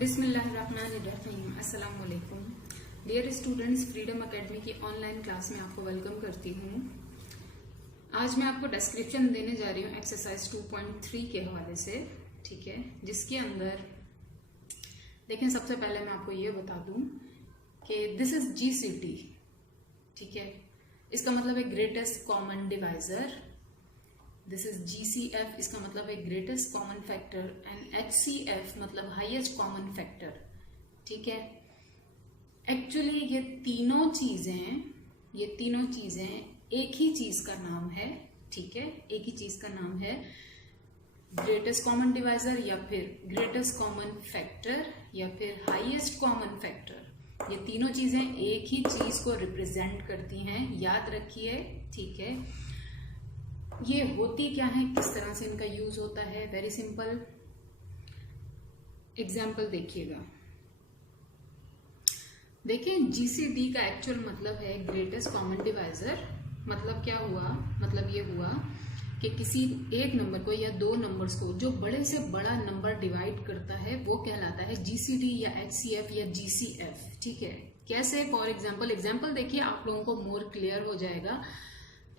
बिस्मिल्लाहिर्रहमानिर्रहीम। अस्सलाम वालेकुम डियर स्टूडेंट्स, फ्रीडम एकेडमी की ऑनलाइन क्लास में आपको वेलकम करती हूँ। आज मैं आपको डिस्क्रिप्शन देने जा रही हूँ एक्सरसाइज 2.3 के हवाले से, ठीक है, जिसके अंदर देखें सबसे पहले मैं आपको ये बता दूँ कि दिस इज GCD, ठीक है। इसका मतलब है greatest common divisor. This is GCF, इसका मतलब है greatest common factor, and HCF मतलब हाईएस्ट कॉमन फैक्टर, ठीक है। एक्चुअली ये तीनों चीजें एक ही चीज का नाम है, ठीक है, एक ही चीज का नाम है ग्रेटेस्ट कॉमन डिवाइजर या फिर ग्रेटेस्ट कॉमन फैक्टर या फिर हाईएस्ट कॉमन फैक्टर। ये तीनों चीजें एक ही चीज को रिप्रेजेंट करती हैं, याद रखिए, ठीक है। ये होती क्या है, किस तरह से इनका यूज होता है, वेरी सिंपल एग्जाम्पल देखिएगा। देखिए GCD का एक्चुअल मतलब है ग्रेटेस्ट कॉमन डिवाइजर। मतलब क्या हुआ, मतलब ये हुआ कि किसी एक नंबर को या दो नंबर्स को जो बड़े से बड़ा नंबर डिवाइड करता है वो कहलाता है GCD या HCF या GCF, ठीक है। कैसे, फॉर एग्जाम्पल देखिए, आप लोगों को मोर क्लियर हो जाएगा।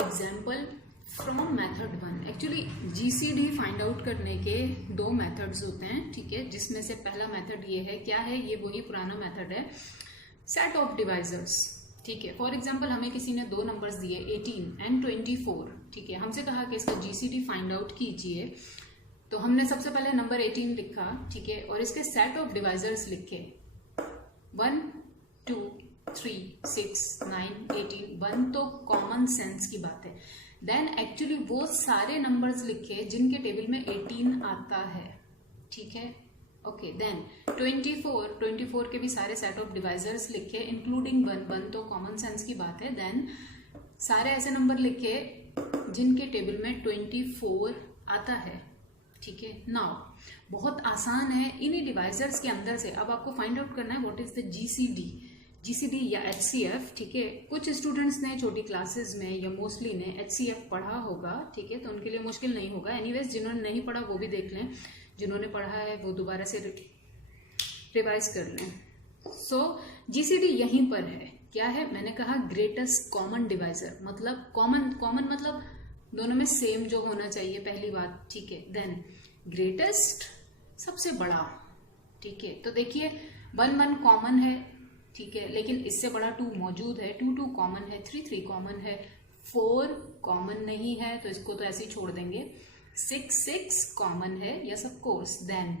Example from method 1। Actually GCD find out करने के दो मेथड्स होते हैं, ठीक है, जिसमें से पहला मेथड ये है, क्या है ये, वही पुराना मेथड है, सेट ऑफ डिवाइजर्स, ठीक है। फॉर एग्जाम्पल हमें किसी ने दो नंबर्स दिए 18 एंड 24, ठीक है। हमसे कहा कि इसका GCD फाइंड आउट कीजिए, तो हमने सबसे पहले नंबर 18 लिखा, ठीक है, और इसके सेट ऑफ डिवाइजर्स लिखे 1 2 3 6 9 18। 1 तो कॉमन सेंस की बात है। देन एक्चुअली वो सारे नंबर्स लिखे जिनके टेबल में 18 आता है, ठीक है, ओके। देन 24 के भी सारे सेट ऑफ डिवाइजर्स लिखे इंक्लूडिंग 1 तो कॉमन सेंस की बात है। देन सारे ऐसे नंबर लिखे जिनके टेबल में 24 आता है, ठीक है। नाउ बहुत आसान है, इन्हीं डिवाइजर्स के अंदर से अब आपको फाइंड आउट करना है व्हाट इज द GCD या HCF, ठीक है। कुछ स्टूडेंट्स ने छोटी क्लासेस में या मोस्टली ने HCF पढ़ा होगा, ठीक है, तो उनके लिए मुश्किल नहीं होगा। एनीवेज जिन्होंने नहीं पढ़ा वो भी देख लें, जिन्होंने पढ़ा है वो दोबारा से रिवाइज कर लें। सो GCD यहीं पर है, क्या है, मैंने कहा ग्रेटेस्ट कॉमन डिवाइजर, मतलब कॉमन मतलब दोनों में सेम जो होना चाहिए, पहली बात, ठीक है। देन ग्रेटेस्ट सबसे बड़ा, ठीक है। तो देखिए 1 कॉमन है, ठीक है, लेकिन इससे बड़ा 2 मौजूद है, 2 कॉमन है, 3 कॉमन है, 4 कॉमन नहीं है तो इसको तो ऐसे ही छोड़ देंगे, 6 कॉमन है, यस ऑफ कोर्स। देन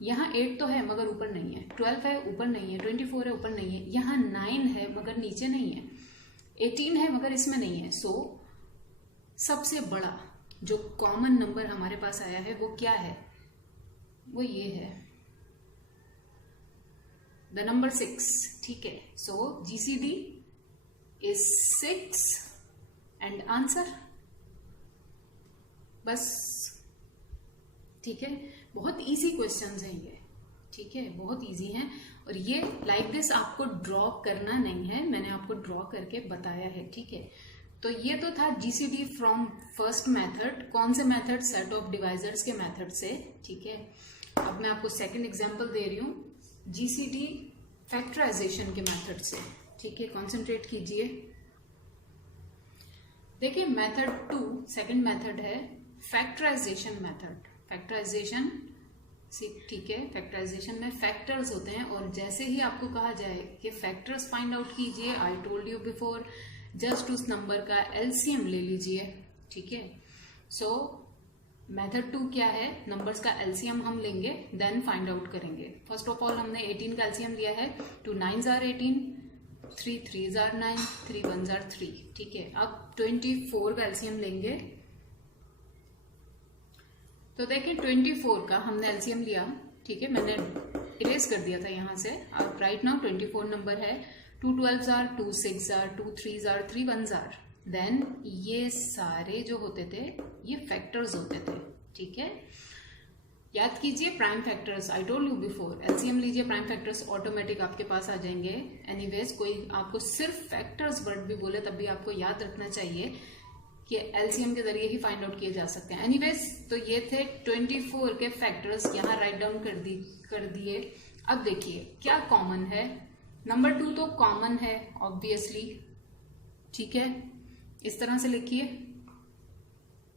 यहाँ 8 तो है मगर ऊपर नहीं है, 12 है ऊपर नहीं है, 24 है ऊपर नहीं है, यहाँ 9 है मगर नीचे नहीं है, 18 है मगर इसमें नहीं है। सो सबसे बड़ा जो कॉमन नंबर हमारे पास आया है वो क्या है, वो ये है, द नंबर 6, ठीक है। सो GCD इज 6 एंड आंसर, बस, ठीक है। बहुत इजी क्वेश्चंस हैं ये, ठीक है, बहुत इजी हैं। और ये लाइक दिस आपको ड्रॉ करना नहीं है, मैंने आपको ड्रॉ करके बताया है, ठीक है। तो ये तो था GCD फ्रॉम फर्स्ट मेथड। कौन से मेथड, सेट ऑफ डिवाइजर्स के मेथड से, ठीक है। अब मैं आपको सेकंड एग्जांपल दे रही हूँ GCD फैक्टराइजेशन के मेथड से, ठीक है, कंसंट्रेट कीजिए। देखिए मेथड 2 सेकंड मेथड है फैक्टराइजेशन मेथड। फैक्टराइजेशन, ठीक है, फैक्टराइजेशन में फैक्टर्स होते हैं और जैसे ही आपको कहा जाए कि फैक्टर्स फाइंड आउट कीजिए, I told you before, just उस नंबर का LCM ले लीजिए, ठीक है। सो मेथड 2 क्या है, नंबर्स का LCM हम लेंगे, देन फाइंड आउट करेंगे। फर्स्ट ऑफ ऑल हमने 18 का LCM लिया है, 2 9s are 18, 3 3s are 9, 3 1s are 3, ठीक है। अब 24 का LCM लेंगे, तो देखिए 24 का हमने LCM लिया, ठीक है, मैंने इरेज कर दिया था यहाँ से। अब राइट नाउ 24 नंबर है, 2 12s are, 2 6s are, 2 3s are, 3 1s are। Then ये सारे जो होते थे ये फैक्टर्स होते थे, ठीक है। याद कीजिए prime factors, I told you before, LCM लीजिए, प्राइम फैक्टर्स ऑटोमेटिक आपके पास आ जाएंगे। एनीवेज कोई आपको सिर्फ फैक्टर्स वर्ड भी बोले तब भी आपको याद रखना चाहिए कि LCM के जरिए ही फाइंड आउट किए जा सकते हैं। एनीवेज तो ये थे 24 के फैक्टर्स, यहाँ राइट डाउन कर दिए। अब देखिए क्या कॉमन है। नंबर 2 तो कॉमन है ऑब्वियसली, ठीक है, इस तरह से लिखिए।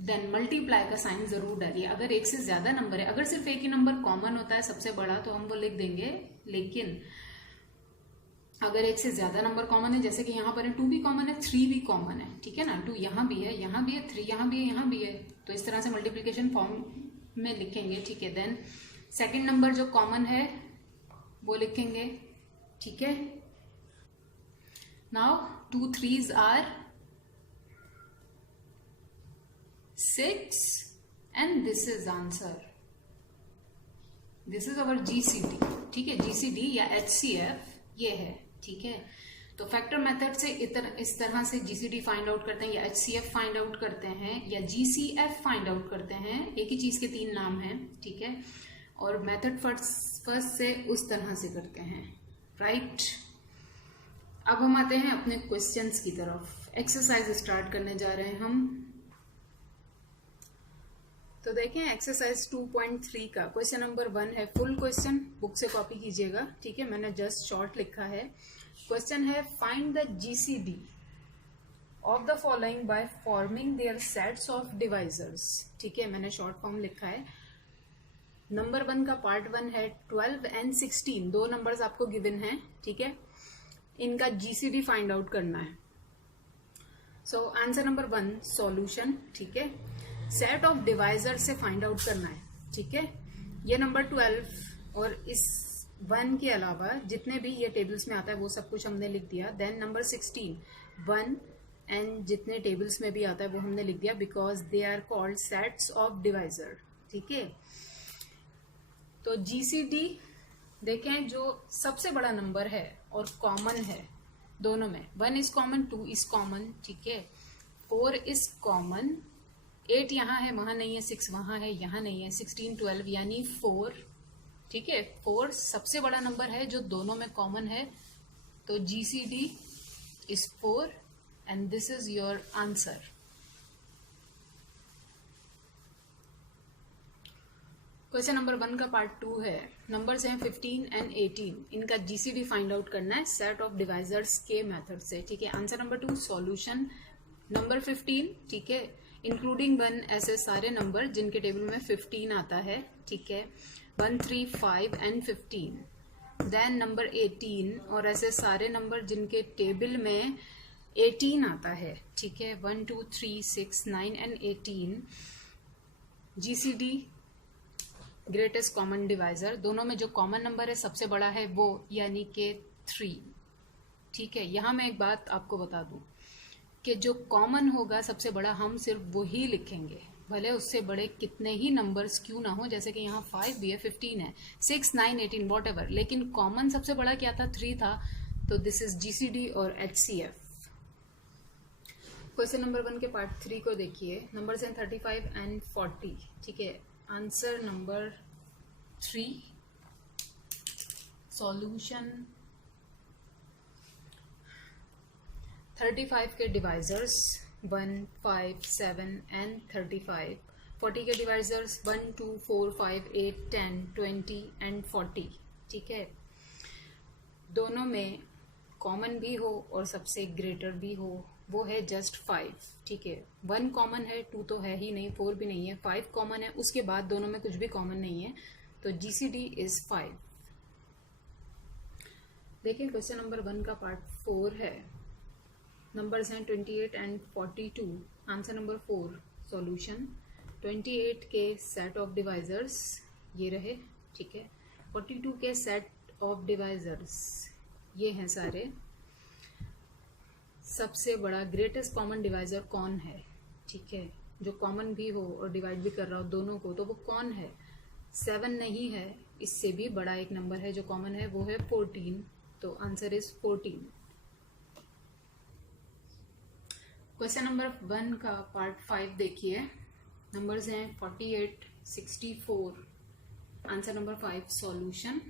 देन मल्टीप्लाई का साइन जरूर डालिए। अगर एक से ज्यादा नंबर है, अगर सिर्फ एक ही नंबर कॉमन होता है सबसे बड़ा तो हम वो लिख देंगे, लेकिन अगर एक से ज्यादा नंबर कॉमन है, जैसे कि यहाँ पर है 2 भी कॉमन है, 3 भी कॉमन है, ठीक है ना, 2 यहाँ भी है, यहाँ भी है, 3 यहाँ भी है, यहाँ भी है, तो इस तरह से मल्टीप्लीकेशन फॉर्म में लिखेंगे, ठीक है। देन सेकंड नंबर जो कॉमन है वो लिखेंगे, ठीक है। Now 2 3s are 6 and this is answer, this is our GCD, ठीक है। जीसीडी या एचसीएफ ये है, ठीक है। तो फैक्टर मेथड से इस तरह से जीसीडी फाइंड आउट करते हैं, या एचसीएफ फाइंड आउट करते हैं, या जीसीएफ फाइंड आउट करते हैं। एक ही चीज के 3 नाम हैं, ठीक है। और मेथड फर्स्ट से उस तरह से करते हैं, राइट। अब हम आते हैं अपने क्वेश्चंस की तरफ। एक्सरसाइज स्टार्ट करने जा रहे हैं हम। तो देखें एक्सरसाइज 2.3 का क्वेश्चन नंबर 1 है। फुल क्वेश्चन बुक से कॉपी कीजिएगा, ठीक है। मैंने जस्ट शॉर्ट लिखा है। क्वेश्चन है find the GCD of the following by forming their sets of divisors, ठीक है। मैंने शॉर्ट फॉर्म लिखा है। नंबर 1 का पार्ट 1 है 12 एंड 16, 2 नंबर्स आपको गिवन हैं, ठीक है। इनका जीसीडी फाइंड आउट करना है। सो आंसर नंबर 1 सॉल्यूशन, ठीक है। सेट ऑफ डिवाइजर से फाइंड आउट करना है, ठीक है। ये नंबर 12 और इस 1 के अलावा जितने भी ये टेबल्स में आता है वो सब कुछ हमने लिख दिया। देन नंबर 16 1 एंड जितने टेबल्स में भी आता है वो हमने लिख दिया, because they are called sets of divisor, ठीक है। तो जीसीडी देखें, जो सबसे बड़ा नंबर है और कॉमन है दोनों में, 1 इज कॉमन, 2 इज कॉमन, ठीक है, 4 इज कॉमन, 8 यहाँ है वहां नहीं है, 6 वहां है यहाँ नहीं है, 16 12 यानी 4, ठीक है। 4 सबसे बड़ा नंबर है जो दोनों में कॉमन है, तो GCD is 4 and this is your answer. Question number 1 का पार्ट 2 है। नंबर्स हैं 15 एंड 18, इनका जीसीडी फाइंड आउट करना है सेट ऑफ डिवाइजर्स के मेथड से, ठीक है। Answer number 2 solution. नंबर 15, ठीक है, इंक्लूडिंग 1 ऐसे सारे नंबर जिनके टेबल में 15 आता है, ठीक है, 1 3 5 एंड 15। देन नंबर 18 और ऐसे सारे नंबर जिनके टेबल में 18 आता है, ठीक है, 1 2 3 6 9 and 18। GCD greatest common divisor, दोनों में जो कॉमन नंबर है सबसे बड़ा है वो, यानी कि 3, ठीक है। यहां मैं एक बात आपको बता दूं कि जो कॉमन होगा सबसे बड़ा हम सिर्फ वही लिखेंगे, भले उससे बड़े कितने ही नंबर्स क्यों ना हो, जैसे कि यहाँ 5 भी है, 15 है, 6 9 18 वॉट एवर, लेकिन कॉमन सबसे बड़ा क्या था, 3 था, तो दिस इज जीसीडी और एचसीएफ। क्वेश्चन नंबर 1 के पार्ट 3 को देखिए। नंबर्स हैं 35 एंड 40, ठीक है। Answer number 3 solution. 35 के डिवाइजर्स 1 5 7 एंड 35। 40 के डिवाइजर्स 1 2 4 5 8 10 20 एंड 40, ठीक है। दोनों में कॉमन भी हो और सबसे ग्रेटर भी हो, वो है जस्ट 5, ठीक है। 1 कॉमन है, 2 तो है ही नहीं, 4 भी नहीं है, 5 कॉमन है, उसके बाद दोनों में कुछ भी कॉमन नहीं है, तो जीसीडी इज 5। देखिए क्वेश्चन नंबर 1 का पार्ट 4 है। नंबर्स हैं 28 एंड 42। Answer number 4 solution. 28 के सेट ऑफ डिवाइजर्स ये रहे, ठीक है। 42 के सेट ऑफ डिवाइजर्स ये हैं सारे। सबसे बड़ा ग्रेटेस्ट कॉमन डिवाइजर कौन है, ठीक है, जो कॉमन भी हो और डिवाइड भी कर रहा हो दोनों को, तो वो कौन है। 7 नहीं है, इससे भी बड़ा एक नंबर है जो कॉमन है, वो है 14, तो आंसर इज 14। क्वेश्चन नंबर 1 का पार्ट 5 देखिए। नंबर्स हैं 48 64। Answer number 5 solution.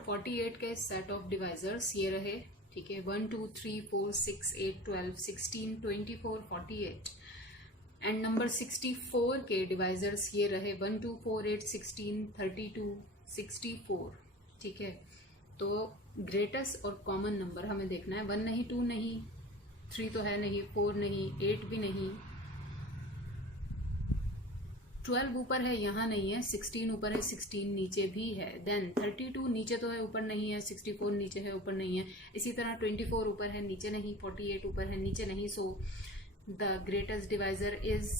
48 के सेट ऑफ डिवाइजर्स ये रहे, ठीक है, 1 2 3 4 6 8 12 16 24 48। एंड नंबर 64 के डिवाइजर्स ये रहे 1 2 4 8 16 32 64, ठीक है। तो ग्रेटेस्ट और कॉमन नंबर हमें देखना है, 1 नहीं, 2 नहीं, 3 तो है नहीं, 4 नहीं, 8 भी नहीं, 12 ऊपर है यहाँ नहीं है, 16 ऊपर है, 16 नीचे भी है, देन 32 नीचे तो है ऊपर नहीं है, 64 नीचे है ऊपर नहीं है, इसी तरह 24 ऊपर है नीचे नहीं, 48 ऊपर है नीचे नहीं। So the greatest divisor is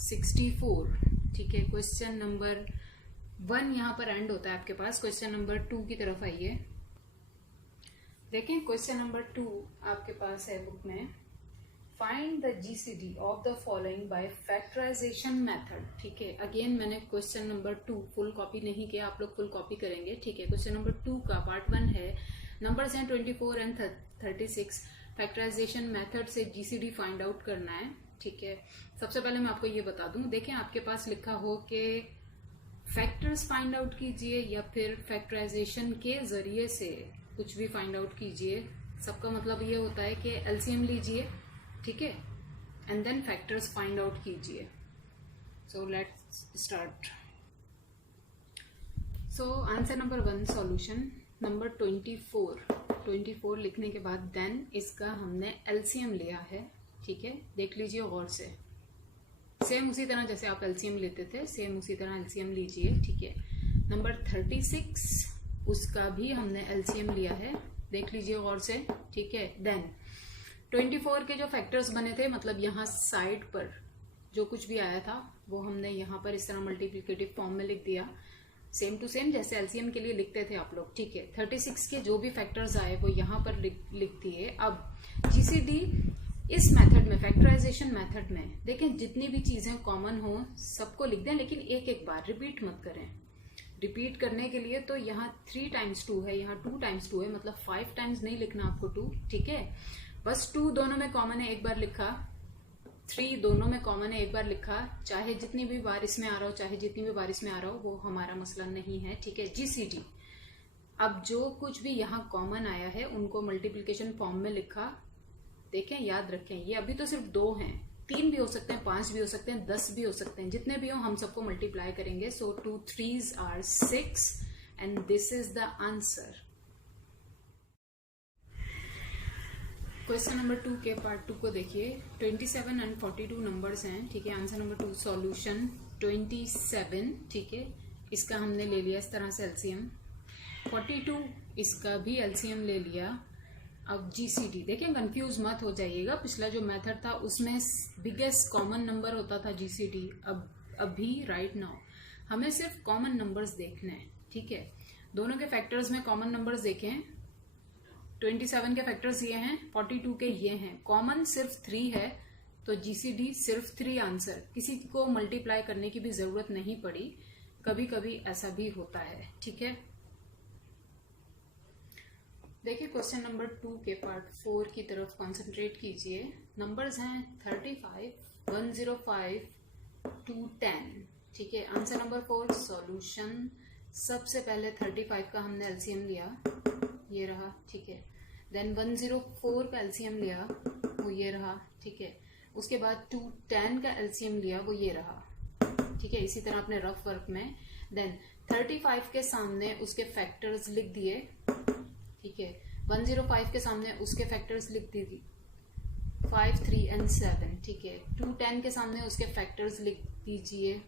64, ठीक है। क्वेश्चन नंबर 1 यहाँ पर एंड होता है आपके पास। क्वेश्चन नंबर 2 की तरफ आइए, देखें क्वेश्चन नंबर 2 आपके पास है बुक में। Find the GCD of the following by factorisation method, ठीक है। अगेन मैंने क्वेश्चन नंबर 2 फुल कॉपी नहीं किया, आप लोग फुल कॉपी करेंगे, ठीक है। क्वेश्चन नंबर 2 का पार्ट 1 है, नंबर्स हैं 24 एंड 36, फैक्टराइजेशन मेथड से GCD फाइंड आउट करना है, ठीक है। सबसे पहले मैं आपको ये बता दूं, देखें आपके पास लिखा हो कि फैक्टर्स फाइंड आउट कीजिए या फिर फैक्टराइजेशन के जरिए से कुछ भी फाइंड आउट कीजिए, सबका मतलब ये होता है कि LCM लीजिए, ठीक है, and then factors find out कीजिए। So let's start. So answer number 1 solution, number 24 लिखने के बाद देन इसका हमने LCM लिया है, ठीक है। देख लीजिए गौर से, सेम उसी तरह जैसे आप LCM लेते थे सेम उसी तरह LCM लीजिए, ठीक है। नंबर 36 उसका भी हमने LCM लिया है, देख लीजिए गौर से, ठीक है। देन 24 के जो फैक्टर्स बने थे, मतलब यहाँ साइड पर जो कुछ भी आया था वो हमने यहाँ पर इस तरह मल्टीप्लिकेटिव फॉर्म में लिख दिया, सेम टू सेम जैसे LCM के लिए लिखते थे आप लोग, ठीक है। 36 के जो भी फैक्टर्स आए वो यहाँ पर लिख दिए। अब GCD इस मेथड में, फैक्टराइजेशन मेथड में, देखें जितनी भी चीजें कॉमन हो सबको लिख दें, लेकिन एक एक बार रिपीट मत करें। रिपीट करने के लिए तो यहाँ 3 times 2 है, यहाँ 2 times 2 है, मतलब 5 times नहीं लिखना आपको 2, ठीक है। बस 2 दोनों में कॉमन है, एक बार लिखा, 3 दोनों में कॉमन है, एक बार लिखा, चाहे जितनी भी बार इसमें आ रहा हो चाहे जितनी भी बार इसमें आ रहा हो वो हमारा मसला नहीं है, ठीक है। GCD, अब जो कुछ भी यहाँ कॉमन आया है उनको मल्टीप्लिकेशन फॉर्म में लिखा, देखें याद रखें, ये अभी तो सिर्फ 2 हैं, 3 भी हो सकते हैं, 5 भी हो सकते हैं, 10 भी हो सकते हैं, जितने भी हो हम सबको मल्टीप्लाई करेंगे। सो 2 3s are 6 and this is the answer. Question number 2 के पार्ट 2 को देखिए, 27 एंड 42 नंबर्स हैं, ठीक है। आंसर नंबर 2 सॉल्यूशन 27, ठीक है, इसका हमने ले लिया इस तरह से LCM। 42 इसका भी LCM ले लिया। अब GCD, देखें कंफ्यूज मत हो जाइएगा, पिछला जो मेथड था उसमें बिगेस्ट कॉमन नंबर होता था GCD, अब अभी राइट नाउ हमें सिर्फ कॉमन नंबर्स देखने हैं, ठीक है। दोनों के फैक्टर्स में कॉमन नंबर्स देखें, 27 के फैक्टर्स ये हैं, 42 के ये हैं, कॉमन सिर्फ 3 है, तो GCD सिर्फ 3 आंसर, किसी को मल्टीप्लाई करने की भी जरूरत नहीं पड़ी, कभी कभी ऐसा भी होता है, ठीक है। देखिए क्वेश्चन नंबर 2 के पार्ट 4 की तरफ कंसंट्रेट कीजिए। नंबर्स हैं 35, 105 to 10, ठीक है। आंसर नंबर 4 सॉल्यूशन, सबसे पहले 35 का हमने LCM लिया, ये रहा, ठीक है। देन 104 का LCM लिया, वो ये रहा, ठीक है। उसके बाद 210 का LCM लिया, वो ये रहा, ठीक है। इसी तरह अपने रफ वर्क में देन 35 के सामने उसके फैक्टर्स लिख दिए, ठीक है। 105 के सामने उसके फैक्टर्स लिख दी 5, 3 and 7, ठीक है। 210 के सामने उसके फैक्टर्स लिख दीजिए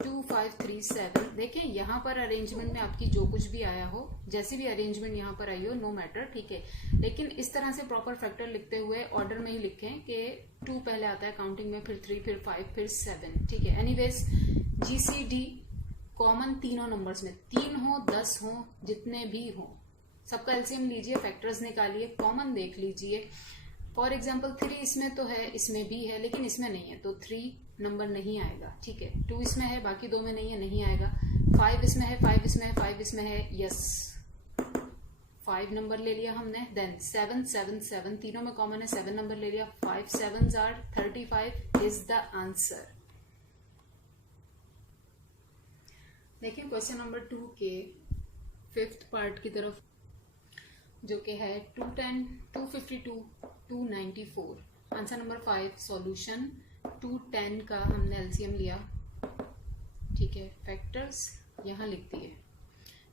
2, 5, 3, 7। देखें यहाँ पर अरेंजमेंट में आपकी जो कुछ भी आया हो, जैसी भी अरेंजमेंट यहाँ पर आई हो, नो मैटर, ठीक है। लेकिन इस तरह से प्रॉपर फैक्टर लिखते हुए ऑर्डर में ही लिखें कि 2 पहले आता है काउंटिंग में, फिर 3, फिर 5, फिर 7, ठीक है। एनीवेज GCD कॉमन तीनों नंबर्स में, 3 हो 10 हो जितने भी हो, सबका LCM लीजिए, फैक्टर्स निकालिए, कॉमन देख लीजिए। फॉर एग्जाम्पल 3 इसमें तो है, इसमें भी है, लेकिन इसमें नहीं है, तो 3 नंबर नहीं आएगा, ठीक है। 2 इसमें है, बाकी 2 में नहीं है, नहीं आएगा। 5 इसमें है, 5 इसमें है, 5 इसमें है, यस 5 नंबर ले लिया हमने। देन 7, 7, 7 तीनों में कॉमन है, 7 नंबर ले लिया। 5 7s are 35 is the answer. देखिए क्वेश्चन नंबर 2 के 5th पार्ट की तरफ, जो कि है 210, 252, 294। आंसर नंबर 5 सॉल्यूशन 210 का हमने LCM लिया, ठीक है। फैक्टर्स यहाँ लिखती है।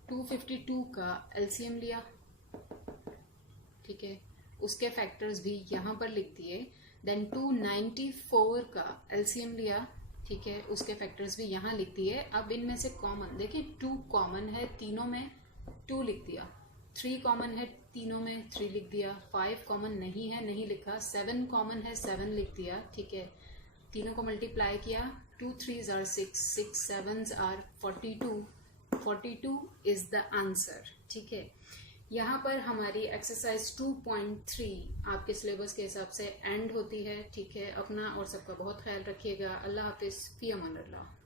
252 का एलसीएम लिया, ठीक है, उसके फैक्टर्स भी यहाँ पर लिखती है। देन 294 का एलसीएम लिया, ठीक है, उसके फैक्टर्स भी यहाँ लिखती है। अब इनमें से कॉमन देखिए, 2 कॉमन है तीनों में, 2 लिख दिया। 3 कॉमन है तीनों में, 3 लिख दिया। 5 कॉमन नहीं है, नहीं लिखा। 7 कॉमन है, 7 लिख दिया, ठीक है। तीनों को मल्टीप्लाई किया, 2 3s are 6, 6 7s are 42, 42 is the answer, ठीक है। यहाँ पर हमारी एक्सरसाइज 2.3 आपके सिलेबस के हिसाब से एंड होती है, ठीक है। अपना और सबका बहुत ख्याल रखिएगा। अल्लाह हाफिज, फी अमान अल्लाह।